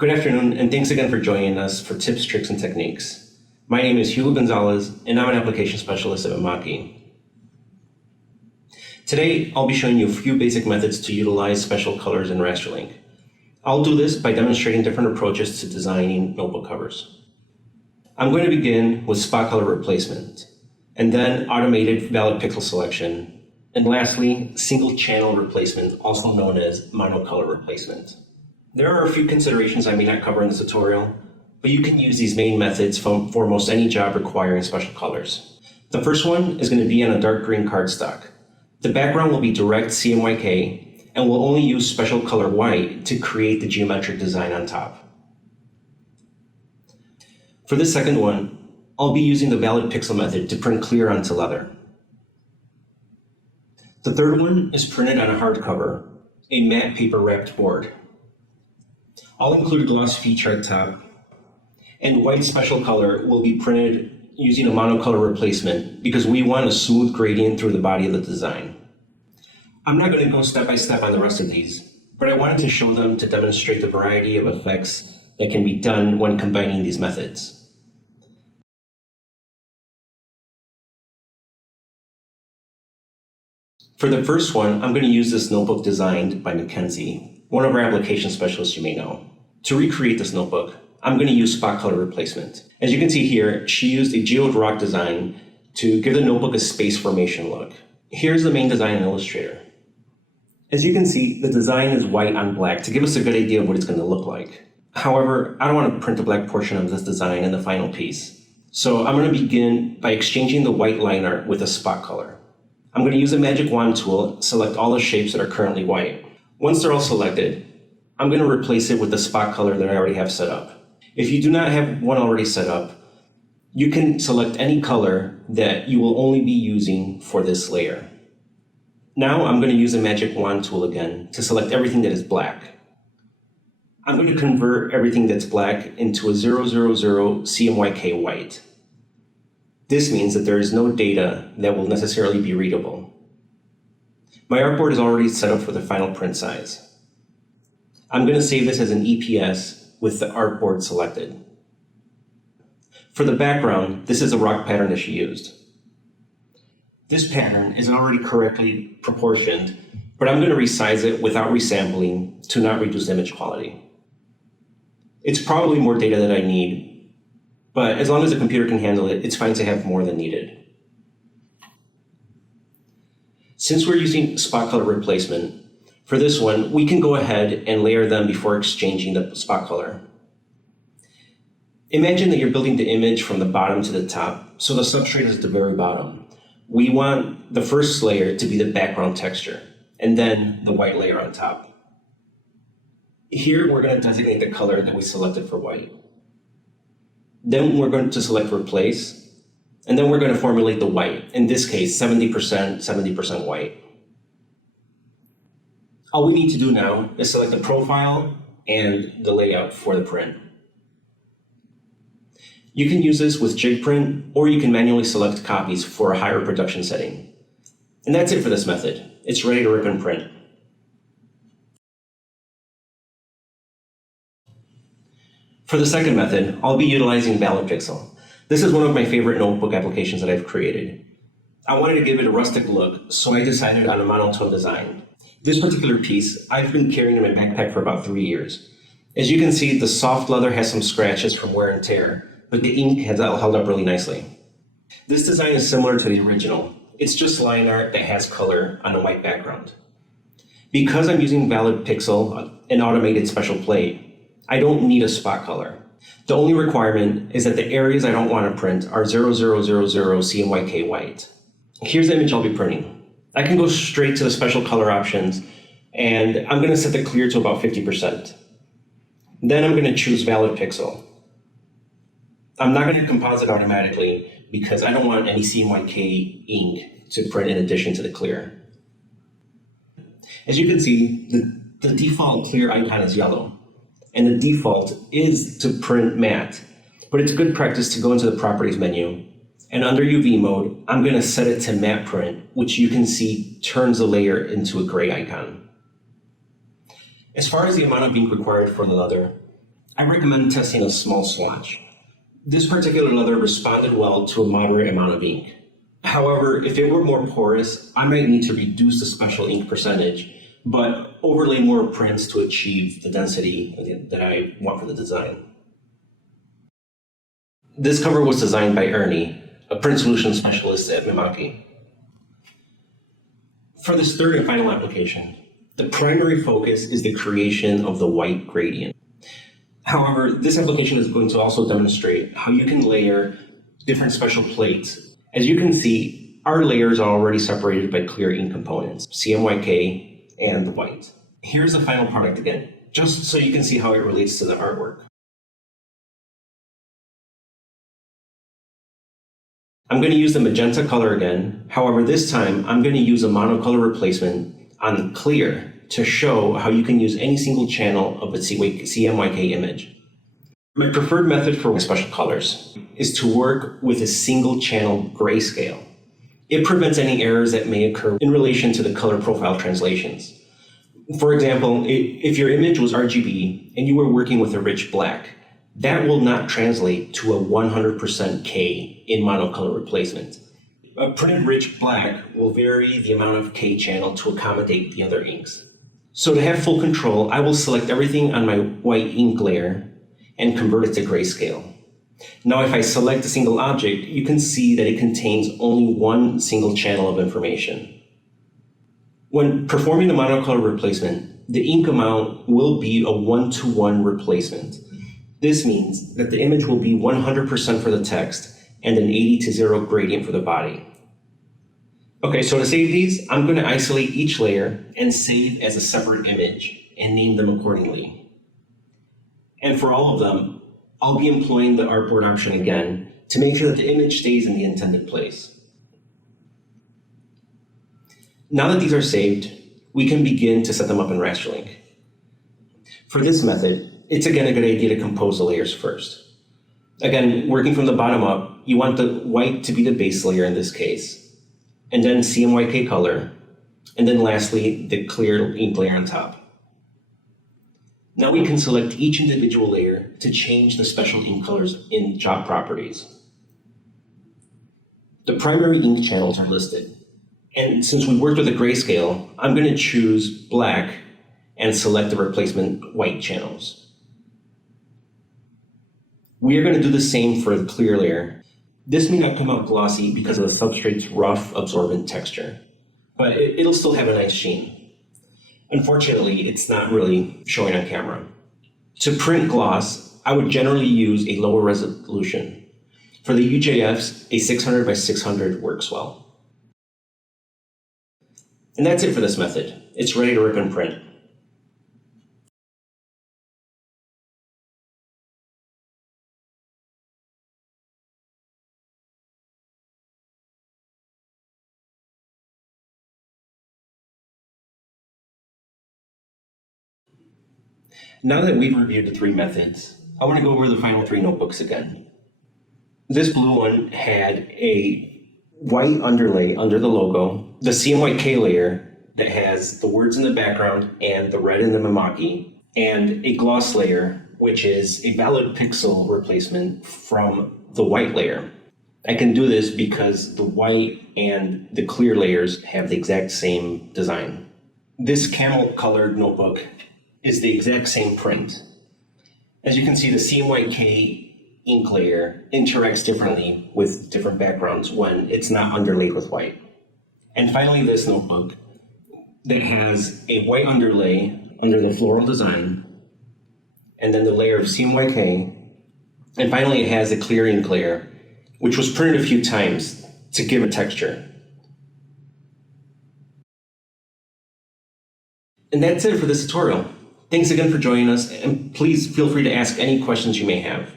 Good afternoon, and thanks again for joining us for Tips, Tricks, and Techniques. My name is Hugo Gonzalez, and I'm an application specialist at Mimaki. Today, I'll be showing you a few basic methods to utilize special colors in Rasterlink. I'll do this by demonstrating different approaches to designing notebook covers. I'm going to begin with spot color replacement, and then automated valid pixel selection, and lastly, single channel replacement, also known as monocolor replacement. There are a few considerations I may not cover in this tutorial, but you can use these main methods for most any job requiring special colors. The first one is going to be on a dark green cardstock. The background will be direct CMYK, and we'll only use special color white to create the geometric design on top. For this second one, I'll be using the valid pixel method to print clear onto leather. The third one is printed on a hardcover, a matte paper wrapped board. I'll include a gloss feature at top, and white special color will be printed using a monocolor replacement because we want a smooth gradient through the body of the design. I'm not going to go step by step on the rest of these, but I wanted to show them to demonstrate the variety of effects that can be done when combining these methods. For the first one, I'm going to use this notebook designed by Mimaki, one of our application specialists you may know. To recreate this notebook, I'm going to use spot color replacement. As you can see here, she used a geode rock design to give the notebook a space formation look. Here's the main design in Illustrator. As you can see, the design is white on black to give us a good idea of what it's going to look like. However, I don't want to print the black portion of this design in the final piece. So I'm going to begin by exchanging the white line art with a spot color. I'm going to use a magic wand tool, select all the shapes that are currently white. Once they're all selected, I'm going to replace it with the spot color that I already have set up. If you do not have one already set up, you can select any color that you will only be using for this layer. Now I'm going to use a magic wand tool again to select everything that is black. I'm going to convert everything that's black into a 000 CMYK white. This means that there is no data that will necessarily be readable. My artboard is already set up for the final print size. I'm going to save this as an EPS with the artboard selected. For the background, this is a rock pattern that she used. This pattern is already correctly proportioned, but I'm going to resize it without resampling to not reduce image quality. It's probably more data than I need, but as long as the computer can handle it, it's fine to have more than needed. Since we're using spot color replacement, for this one, we can go ahead and layer them before exchanging the spot color. Imagine that you're building the image from the bottom to the top, so the substrate is at the very bottom. We want the first layer to be the background texture, and then the white layer on top. Here, we're going to designate the color that we selected for white. Then we're going to select replace, and then we're going to formulate the white. In this case, 70% white. All we need to do now is select the profile and the layout for the print. You can use this with jig print, or you can manually select copies for a higher production setting. And that's it for this method. It's ready to rip and print. For the second method, I'll be utilizing valid pixel. This is one of my favorite notebook applications that I've created. I wanted to give it a rustic look, so I decided on a monotone design. This particular piece, I've been carrying in my backpack for about 3 years. As you can see, the soft leather has some scratches from wear and tear, but the ink has held up really nicely. This design is similar to the original. It's just line art that has color on a white background. Because I'm using valid pixel, an automated special plate, I don't need a spot color. The only requirement is that the areas I don't want to print are 0000 CMYK white. Here's the image I'll be printing. I can go straight to the special color options, and I'm going to set the clear to about 50%. Then I'm going to choose valid pixel. I'm not going to composite automatically because I don't want any CMYK ink to print in addition to the clear. As you can see, the default clear icon is yellow. And the default is to print matte, but it's good practice to go into the properties menu, and under UV mode, I'm going to set it to matte print, which you can see turns the layer into a gray icon. As far as the amount of ink required for the leather, I recommend testing a small swatch. This particular leather responded well to a moderate amount of ink. However, if it were more porous, I might need to reduce the special ink percentage, but overlay more prints to achieve the density that I want for the design. This cover was designed by Ernie, a print solution specialist at Mimaki. For this third and final application, the primary focus is the creation of the white gradient. However, this application is going to also demonstrate how you can layer different special plates. As you can see, our layers are already separated by clear ink components, CMYK and the white. Here's the final product again, just so you can see how it relates to the artwork. I'm going to use the magenta color again. However, this time I'm going to use a monocolor replacement on clear to show how you can use any single channel of a CMYK image. My preferred method for special colors is to work with a single channel grayscale. It prevents any errors that may occur in relation to the color profile translations. For example, if your image was RGB and you were working with a rich black, that will not translate to a 100% K in monocolor replacement. A printed rich black will vary the amount of K channel to accommodate the other inks. So to have full control, I will select everything on my white ink layer and convert it to grayscale. Now if I select a single object, you can see that it contains only one single channel of information. When performing the monocolor replacement, the ink amount will be a 1-to-1 replacement. This means that the image will be 100% for the text and an 80-to-0 gradient for the body. Okay, so to save these, I'm going to isolate each layer and save as a separate image and name them accordingly. And for all of them, I'll be employing the artboard option again to make sure that the image stays in the intended place. Now that these are saved, we can begin to set them up in Rasterlink. For this method, it's again a good idea to compose the layers first. Again, working from the bottom up, you want the white to be the base layer in this case, and then CMYK color, and then lastly, the clear ink layer on top. Now we can select each individual layer to change the special ink colors in job properties. The primary ink channels are listed, and since we worked with a grayscale, I'm going to choose black and select the replacement white channels. We are going to do the same for the clear layer. This may not come out glossy because of the substrate's rough, absorbent texture, but it'll still have a nice sheen. Unfortunately, it's not really showing on camera. To print gloss, I would generally use a lower resolution. For the UJFs, a 600 by 600 works well. And that's it for this method. It's ready to rip and print. Now that we've reviewed the three methods, I want to go over the final three notebooks again. This blue one had a white underlay under the logo, the CMYK layer that has the words in the background and the red in the Mimaki, and a gloss layer, which is a valid pixel replacement from the white layer. I can do this because the white and the clear layers have the exact same design. This camel colored notebook is the exact same print. As you can see, the CMYK ink layer interacts differently with different backgrounds when it's not underlaid with white. And finally, this notebook that has a white underlay under the floral design, and then the layer of CMYK, and finally it has a clear ink layer, which was printed a few times to give a texture. And that's it for this tutorial. Thanks again for joining us, and please feel free to ask any questions you may have.